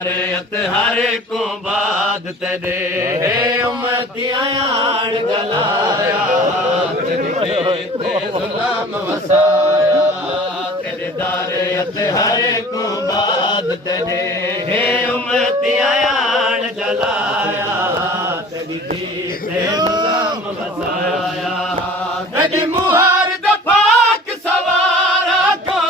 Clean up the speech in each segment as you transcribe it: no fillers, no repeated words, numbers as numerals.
हर को बाद तेरे हे उम्मतियां आड़ गलाया तेरे गुलाम वसाया तेरे दारे हर को बाद तेरे हे उम्मतियां आड़ गलाया तेरी गुलाम वसाया तेरी मुहार दफाक सवारा को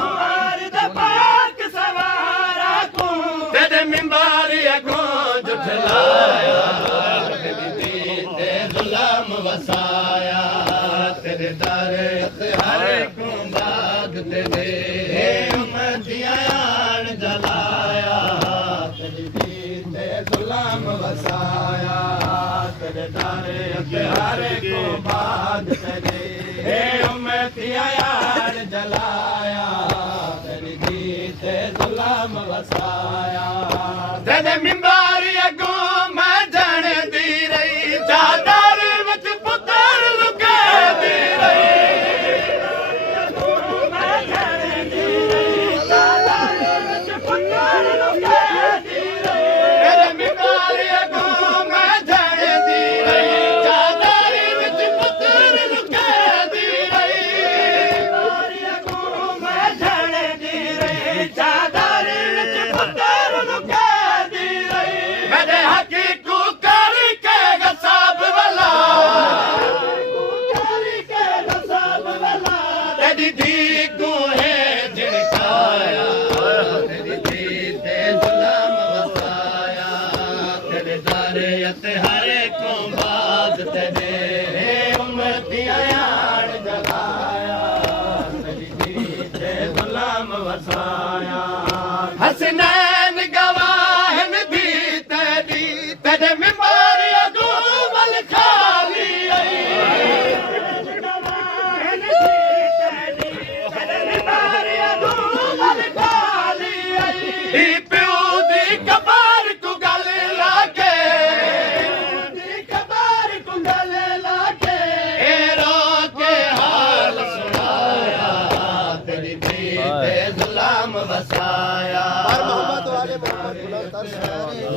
मुहार दफाक सवारा को तेरे मिंबर अगो जुठलाया तेरे गुलाम वसाया तेरे दारे हर को बाद तेरे हे उम्मतियां आड़ जलाया तेरे गुलाम वसाया तेरे दारे हर को बाद तेरे हे उम्मतियां आड़ जलाया तेरे गुलाम वसाया तेरे मिंबर अगो मैं जण दी रही चादर विच पुत्र लुके दी रही मैं जण दी रही चादर विच पुत्र लुके दी रही तेरे मिंबर अगो मैं जण दी रही चादर विच पुत्र लुके दी रही मैं जण दी रही चादर विच पुत्र